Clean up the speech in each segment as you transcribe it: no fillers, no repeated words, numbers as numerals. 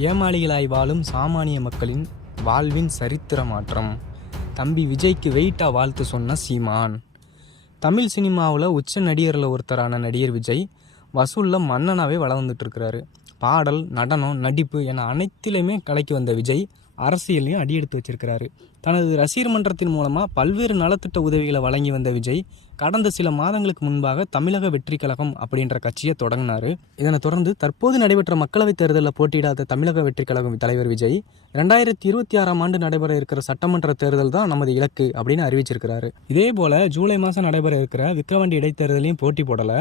ஏமாளிகளாய் வாழும் சாமானிய மக்களின் வாழ்வின் சரித்திர மாற்றம். தம்பி விஜய்க்கு வெயிட்டா வாழ்த்து சொன்ன சீமான். தமிழ் சினிமாவில் உச்ச நடிகரில் ஒருத்தரான நடிகர் விஜய் வசூலில் மன்னனாவே வளர்ந்துட்டு இருக்கிறாரு. பாடல், நடனம், நடிப்பு என அனைத்திலுமே கலைக்கு வந்த விஜய் அரசியலையும் அடியெடுத்து வச்சிருக்கிறாரு. தனது ரசிகர் மன்றத்தின் மூலமாக பல்வேறு நலத்திட்ட உதவிகளை வழங்கி வந்த விஜய் கடந்த சில மாதங்களுக்கு முன்பாக தமிழக வெற்றி கழகம் அப்படின்ற கட்சியை தொடங்கினார். இதனைத் தொடர்ந்து தற்போது நடைபெற்ற மக்களவைத் தேர்தலில் போட்டியிடாத தமிழக வெற்றி கழகம் தலைவர் விஜய் 2026ஆம் ஆண்டு நடைபெற இருக்கிற சட்டமன்ற தேர்தல் தான் நமது இலக்கு அப்படின்னு அறிவிச்சிருக்கிறாரு. இதே போல ஜூலை மாதம் நடைபெற இருக்கிற விக்கிரவாண்டி இடைத்தேர்தலையும் போட்டி போடலை.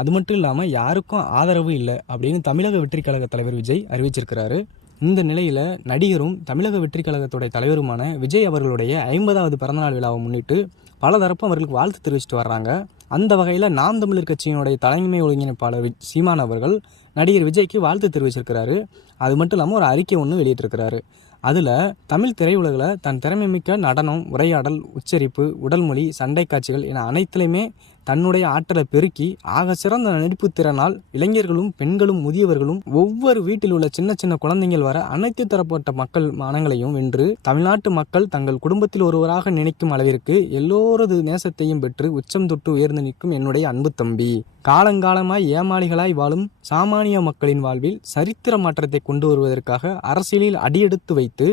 அது மட்டும் இல்லாமல் யாருக்கும் ஆதரவு இல்லை அப்படின்னு தமிழக வெற்றி கழக தலைவர் விஜய் அறிவிச்சிருக்கிறாரு. இந்த நிலையில் நடிகரும் தமிழக வெற்றி கழகத்துடைய தலைவருமான விஜய் அவர்களுடைய 50வது பிறந்தநாள் விழாவை முன்னிட்டு பல தரப்பும் அவர்களுக்கு வாழ்த்து தெரிவிச்சுட்டு வர்றாங்க. அந்த வகையில் நாம் தமிழர் கட்சியினுடைய தலைமை ஒருங்கிணைப்பாளர் சீமான் அவர்கள் நடிகர் விஜய்க்கு வாழ்த்து தெரிவிச்சிருக்கிறாரு. அது மட்டும் இல்லாமல் ஒரு அறிக்கை ஒன்று வெளியிட்டிருக்கிறாரு. அதில் தமிழ் திரையுலகில் தன் திறமைமிக்க நடனம், உரையாடல், உச்சரிப்பு, உடல் மொழி, சண்டை காட்சிகள் என அனைத்திலுமே தன்னுடைய ஆற்றலை பெருக்கி ஆக சிறந்த நடிப்பு திறனால் இளைஞர்களும் பெண்களும் முதியவர்களும் ஒவ்வொரு வீட்டில் உள்ள சின்ன சின்ன குழந்தைகள் வர அனைத்து தரப்பட்ட மக்கள் மனங்களையும் வென்று தமிழ்நாட்டு மக்கள் தங்கள் குடும்பத்தில் ஒருவராக நினைக்கும் அளவிற்கு எல்லோரது நேசத்தையும் பெற்று உச்சம் தொட்டு உயர்ந்து நிற்கும் என்னுடைய அன்பு தம்பி. காலங்காலமாய் ஏமாளிகளாய் வாழும் சாமானிய மக்களின் வாழ்வில் சரித்திர மாற்றத்தை கொண்டு வருவதற்காக அரசியலில் அடியெடுத்து வைத்து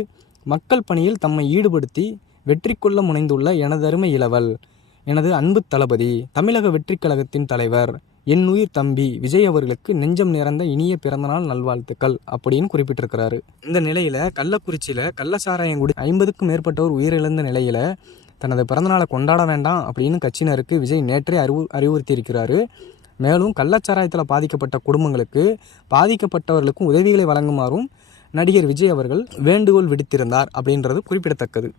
மக்கள் பணியில் தம்மை ஈடுபடுத்தி வெற்றி கொள்ள முனைந்துள்ள எனதருமை இளவல், எனது அன்பு தளபதி, தமிழக வெற்றி கழகத்தின் தலைவர், என் உயிர் தம்பி விஜய் அவர்களுக்கு நெஞ்சம் நிறைந்த இனிய பிறந்தநாள் நல்வாழ்த்துக்கள் அப்படின்னு குறிப்பிட்டிருக்கிறாரு. இந்த நிலையில கள்ளக்குறிச்சியில கள்ளச்சாராயம் குடி 50க்கும் மேற்பட்டோர் உயிரிழந்த நிலையில தனது பிறந்தநாளை கொண்டாட வேண்டாம் அப்படின்னு கட்சியினருக்கு விஜய் நேற்றே அறிவுறுத்தி இருக்கிறாரு. மேலும் கள்ளச்சாராயத்தில் பாதிக்கப்பட்ட குடும்பங்களுக்கு பாதிக்கப்பட்டவர்களுக்கும் உதவிகளை வழங்குமாறும் நடிகர் விஜய் அவர்கள் வேண்டுகோள் விடுத்திருந்தார் அப்படின்றது குறிப்பிடத்தக்கது.